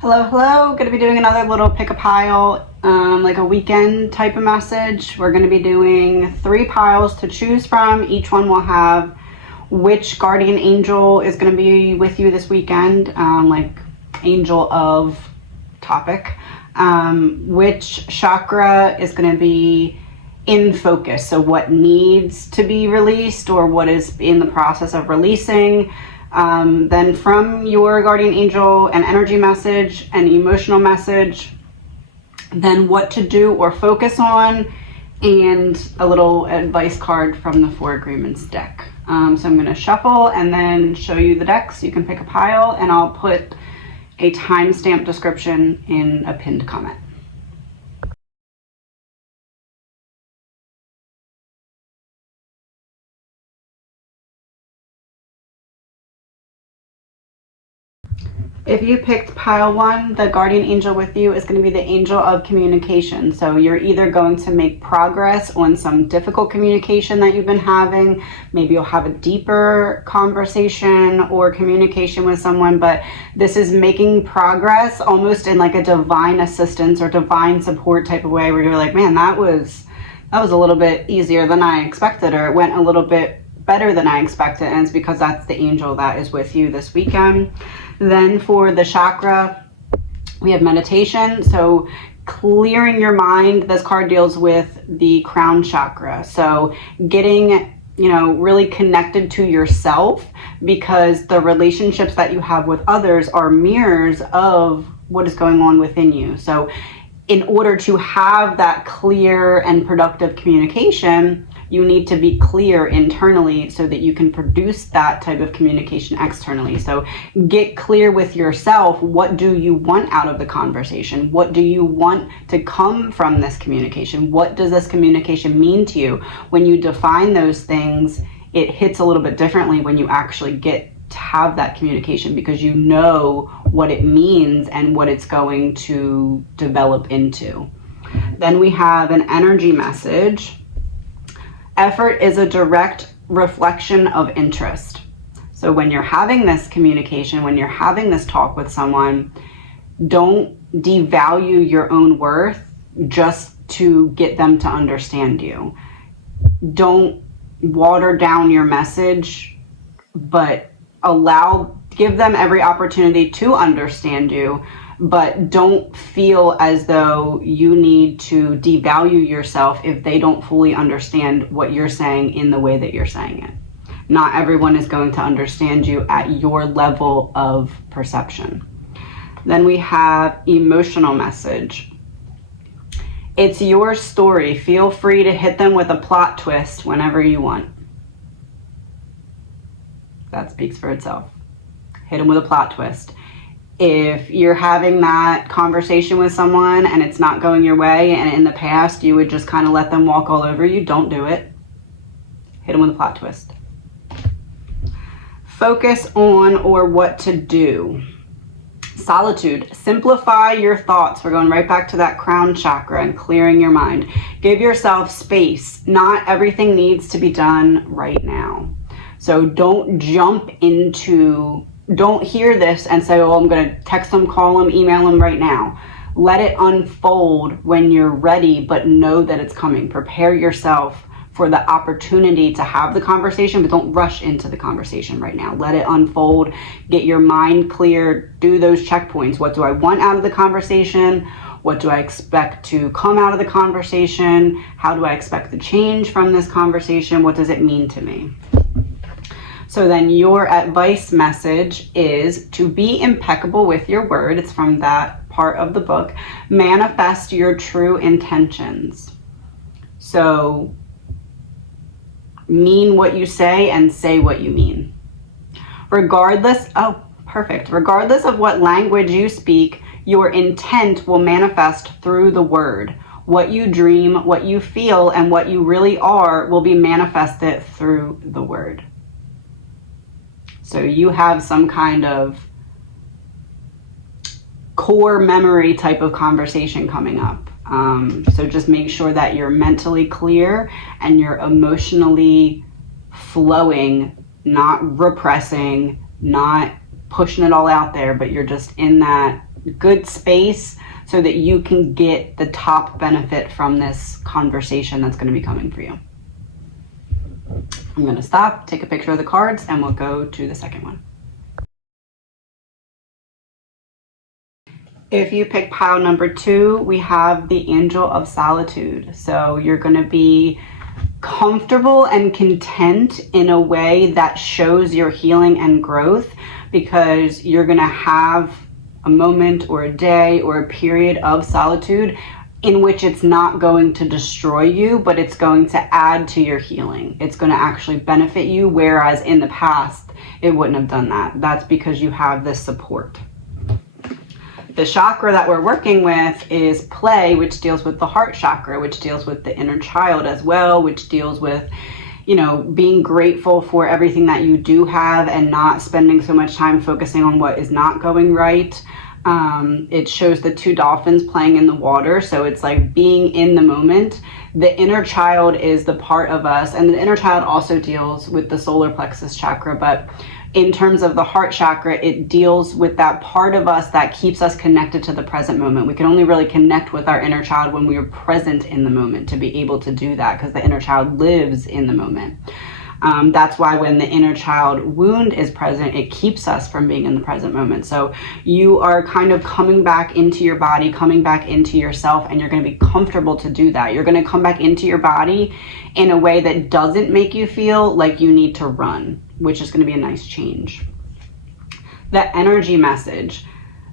Hello, hello. Going to be doing another little pick a pile, like a weekend type of message. We're going to be doing 3 piles to choose from. Each one will have which guardian angel is going to be with you this weekend, like angel of topic, which chakra is going to be in focus. So what needs to be released or what is in the process of releasing. Then from your guardian angel, an energy message, an emotional message, then what to do or focus on, and a little advice card from the Four Agreements deck. So I'm going to shuffle and then show you the decks. You can pick a pile, and I'll put a timestamp description in a pinned comment. If you picked pile 1, the guardian angel with you is going to be the angel of communication. So you're either going to make progress on some difficult communication that you've been having. Maybe you'll have a deeper conversation or communication with someone, but this is making progress almost in like a divine assistance or divine support type of way, where you're like, man, that was a little bit easier than I expected, or it went a little bit better than I expected, and it's because that's the angel that is with you this weekend. Then for the chakra, we have meditation. So clearing your mind, this card deals with the crown chakra. So getting, really connected to yourself, because the relationships that you have with others are mirrors of what is going on within you. So in order to have that clear and productive communication, you need to be clear internally so that you can produce that type of communication externally. So get clear with yourself. What do you want out of the conversation? What do you want to come from this communication? What does this communication mean to you? When you define those things, it hits a little bit differently when you actually get to have that communication, because you know what it means and what it's going to develop into. Then we have an energy message. Effort is a direct reflection of interest. So when you're having this communication, when you're having this talk with someone, don't devalue your own worth just to get them to understand you. Don't water down your message, but give them every opportunity to understand you, but don't feel as though you need to devalue yourself if they don't fully understand what you're saying in the way that you're saying it. Not everyone is going to understand you at your level of perception. Then we have emotional message. It's your story. Feel free to hit them with a plot twist whenever you want. That speaks for itself. Hit them with a plot twist. If you're having that conversation with someone and it's not going your way, and in the past you would just kind of let them walk all over you, don't do it. Hit them with a plot twist. Focus on or what to do. Solitude. Simplify your thoughts. We're going right back to that crown chakra and clearing your mind. Give yourself space. Not everything needs to be done right now. So don't hear this and say, oh, I'm going to text them, call them, email them right now. Let it unfold when you're ready, but know that it's coming. Prepare yourself for the opportunity to have the conversation, but don't rush into the conversation right now. Let it unfold. Get your mind clear. Do those checkpoints. What do I want out of the conversation? What do I expect to come out of the conversation? How do I expect the change from this conversation? What does it mean to me? So then your advice message is to be impeccable with your word. It's from that part of the book. Manifest your true intentions. So mean what you say and say what you mean. Regardless of what language you speak, your intent will manifest through the word. What you dream, what you feel, and what you really are will be manifested through the word. So you have some kind of core memory type of conversation coming up. So just make sure that you're mentally clear and you're emotionally flowing, not repressing, not pushing it all out there, but you're just in that good space so that you can get the top benefit from this conversation that's going to be coming for you. I'm going to stop, take a picture of the cards, and we'll go to the second one. If you pick pile number 2, we have the Angel of Solitude. So you're going to be comfortable and content in a way that shows your healing and growth, because you're going to have a moment or a day or a period of solitude in which it's not going to destroy you, but it's going to add to your healing. It's going to actually benefit you, whereas in the past, it wouldn't have done that. That's because you have this support. The chakra that we're working with is play, which deals with the heart chakra, which deals with the inner child as well, which deals with, you know, being grateful for everything that you do have and not spending so much time focusing on what is not going right. It shows the 2 dolphins playing in the water. So it's like being in the moment. The inner child is the part of us, and the inner child also deals with the solar plexus chakra, but in terms of the heart chakra, it deals with that part of us that keeps us connected to the present moment. We can only really connect with our inner child when we are present in the moment to be able to do that, because the inner child lives in the moment. That's why when the inner child wound is present, it keeps us from being in the present moment. So you are kind of coming back into your body, coming back into yourself, and you're going to be comfortable to do that. You're going to come back into your body in a way that doesn't make you feel like you need to run, which is going to be a nice change. The energy message.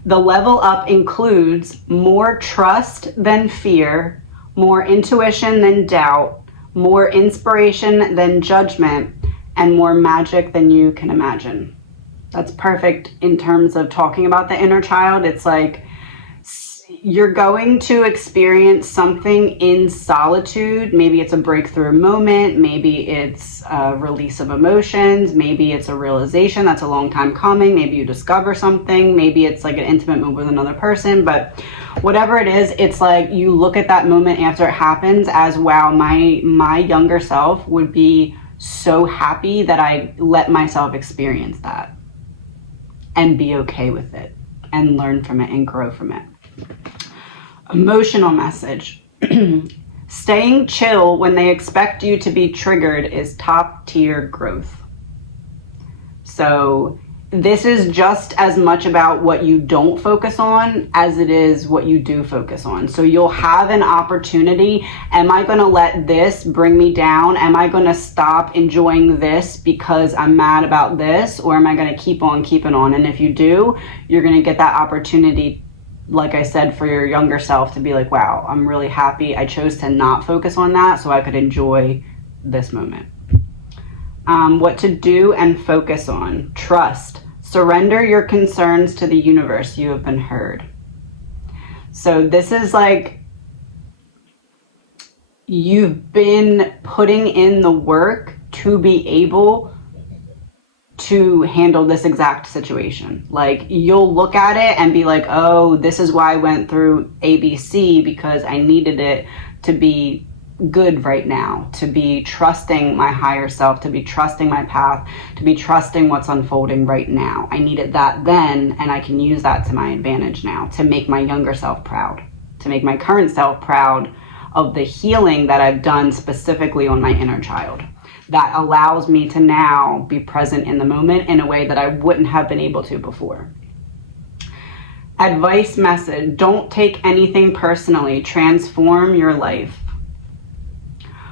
The level up includes more trust than fear, more intuition than doubt, more inspiration than judgment, and more magic than you can imagine. That's perfect in terms of talking about the inner child. It's like you're going to experience something in solitude. Maybe it's a breakthrough moment. Maybe it's a release of emotions. Maybe it's a realization that's a long time coming. Maybe you discover something. Maybe it's like an intimate moment with another person. But whatever it is, it's like you look at that moment after it happens as, wow, my younger self would be so happy that I let myself experience that and be okay with it and learn from it and grow from it. Emotional message. Staying chill when they expect you to be triggered is top tier growth. So this is just as much about what you don't focus on as it is what you do focus on. So you'll have an opportunity. Am I going to let this bring me down? Am I going to stop enjoying this because I'm mad about this? Or am I going to keep on keeping on? And if you do, you're going to get that opportunity, like I said, for your younger self to be like, wow, I'm really happy I chose to not focus on that so I could enjoy this moment. What to do and focus on. Trust. Surrender your concerns to the universe. You have been heard. So this is like you've been putting in the work to be able to handle this exact situation. Like you'll look at it and be like, oh, this is why I went through ABC, because I needed it to be good right now, to be trusting my higher self, to be trusting my path, to be trusting what's unfolding right now. I needed that then, and I can use that to my advantage now to make my younger self proud, to make my current self proud of the healing that I've done specifically on my inner child. That allows me to now be present in the moment in a way that I wouldn't have been able to before. Advice message. Don't take anything personally. Transform your life.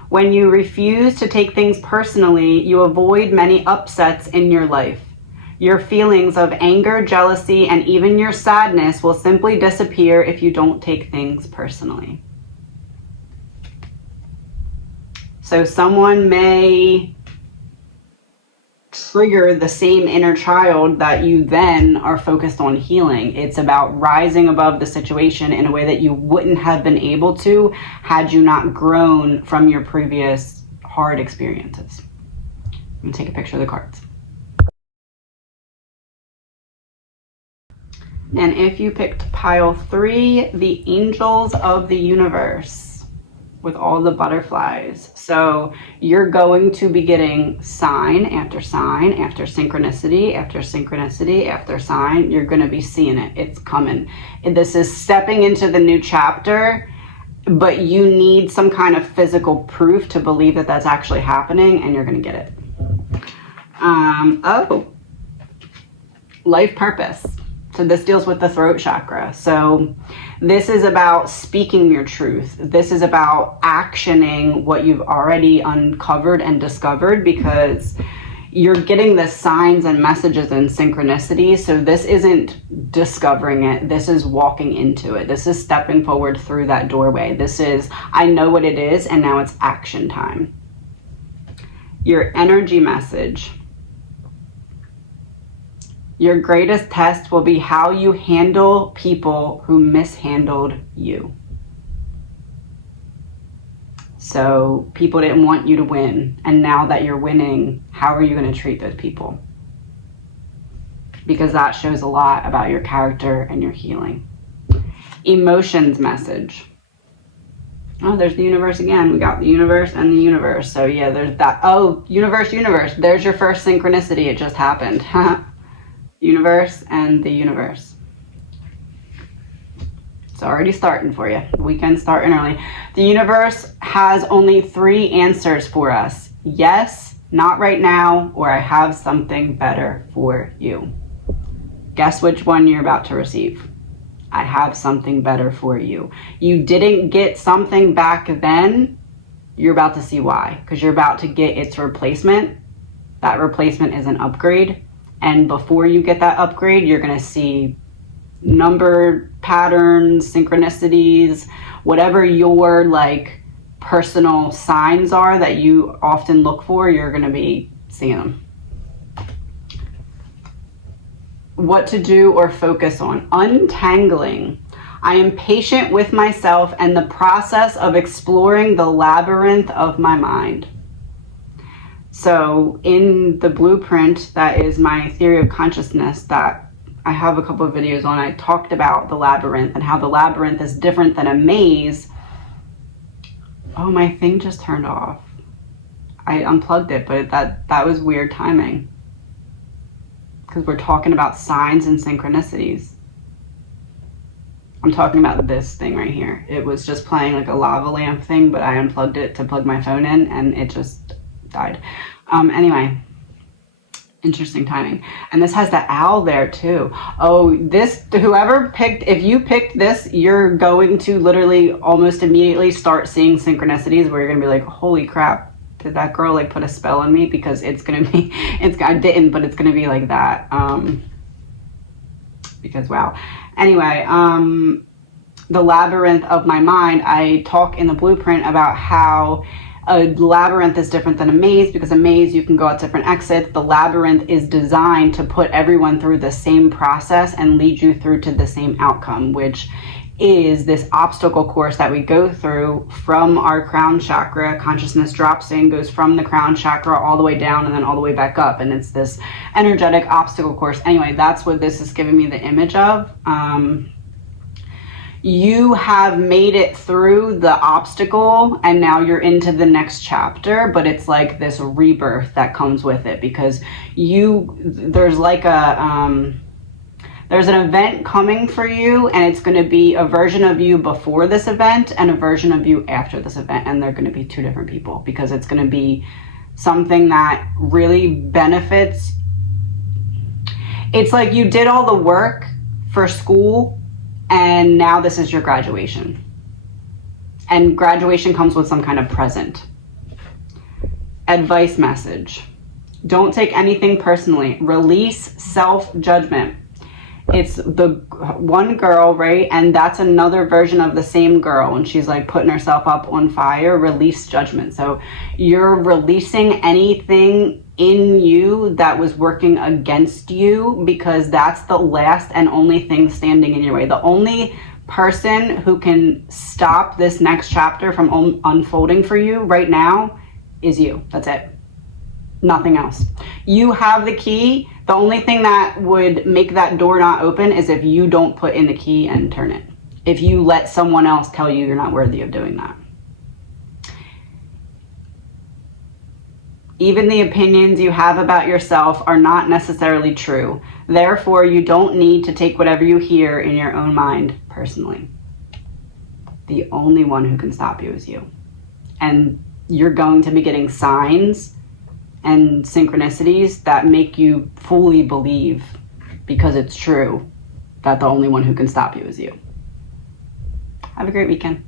When you refuse to take things personally, you avoid many upsets in your life. Your feelings of anger, jealousy, and even your sadness will simply disappear if you don't take things personally. So someone may trigger the same inner child that you then are focused on healing. It's about rising above the situation in a way that you wouldn't have been able to had you not grown from your previous hard experiences. I'm going to take a picture of the cards. And if you picked pile 3, the angels of the universe. with all the butterflies. So you're going to be getting sign after sign after synchronicity after synchronicity after sign. You're going to be seeing it. It's coming. And this is stepping into the new chapter, but you need some kind of physical proof to believe that that's actually happening, and you're going to get it. Life purpose. So this deals with the throat chakra. So this is about speaking your truth. This is about actioning what you've already uncovered and discovered, because you're getting the signs and messages and synchronicities. So this isn't discovering it. This is walking into it. This is stepping forward through that doorway. This is, I know what it is, and now it's action time. Your energy message. Your greatest test will be how you handle people who mishandled you. So people didn't want you to win, and now that you're winning, how are you going to treat those people? Because that shows a lot about your character and your healing. Emotions message. Oh, there's the universe again. We got the universe and the universe. So yeah, there's that. Oh, universe. There's your first synchronicity. It just happened. Universe and the universe. It's already starting for you. Weekend starting early. The universe has only 3 answers for us. Yes, not right now, or I have something better for you. Guess which one you're about to receive. I have something better for you. You didn't get something back then. You're about to see why, because you're about to get its replacement. That replacement is an upgrade. And before you get that upgrade, you're going to see numbered patterns, synchronicities, whatever your like personal signs are that you often look for, you're going to be seeing them. What to do or focus on. Untangling. I am patient with myself and the process of exploring the labyrinth of my mind. So in the blueprint, that is my theory of consciousness that I have a couple of videos on, I talked about the labyrinth and how the labyrinth is different than a maze. Oh, my thing just turned off. I unplugged it, but that was weird timing. Because we're talking about signs and synchronicities. I'm talking about this thing right here. It was just playing like a lava lamp thing, but I unplugged it to plug my phone in and it just died. Anyway, interesting timing. And this has the owl there too. Oh, this, whoever picked, if you picked this, you're going to literally almost immediately start seeing synchronicities where you're gonna be like, holy crap, did that girl like put a spell on me? Because it's gonna be, I didn't, but it's gonna be like that. Because wow. Anyway, the labyrinth of my mind, I talk in the blueprint about how a labyrinth is different than a maze, because a maze you can go out different exits. The labyrinth is designed to put everyone through the same process and lead you through to the same outcome, which is this obstacle course that we go through from our crown chakra. Consciousness drops in, goes from the crown chakra all the way down and then all the way back up, and it's this energetic obstacle course. Anyway, that's what this is giving me the image of. You have made it through the obstacle and now you're into the next chapter, but it's like this rebirth that comes with it, because there's like there's an event coming for you, and it's going to be a version of you before this event and a version of you after this event, and they're going to be 2 different people, because it's going to be something that really benefits. It's like you did all the work for school, and now this is your graduation. And graduation comes with some kind of present. Advice message. Don't take anything personally. Release self-judgment. It's the one girl, right? And that's another version of the same girl. And she's like putting herself up on fire. Release judgment. So you're releasing anything in you that was working against you, because that's the last and only thing standing in your way. The only person who can stop this next chapter from unfolding for you right now is you. That's it. Nothing else. You have the key. The only thing that would make that door not open is if you don't put in the key and turn it. If you let someone else tell you you're not worthy of doing that. Even the opinions you have about yourself are not necessarily true. Therefore, you don't need to take whatever you hear in your own mind personally. The only one who can stop you is you. And you're going to be getting signs and synchronicities that make you fully believe, because it's true, that the only one who can stop you is you. Have a great weekend.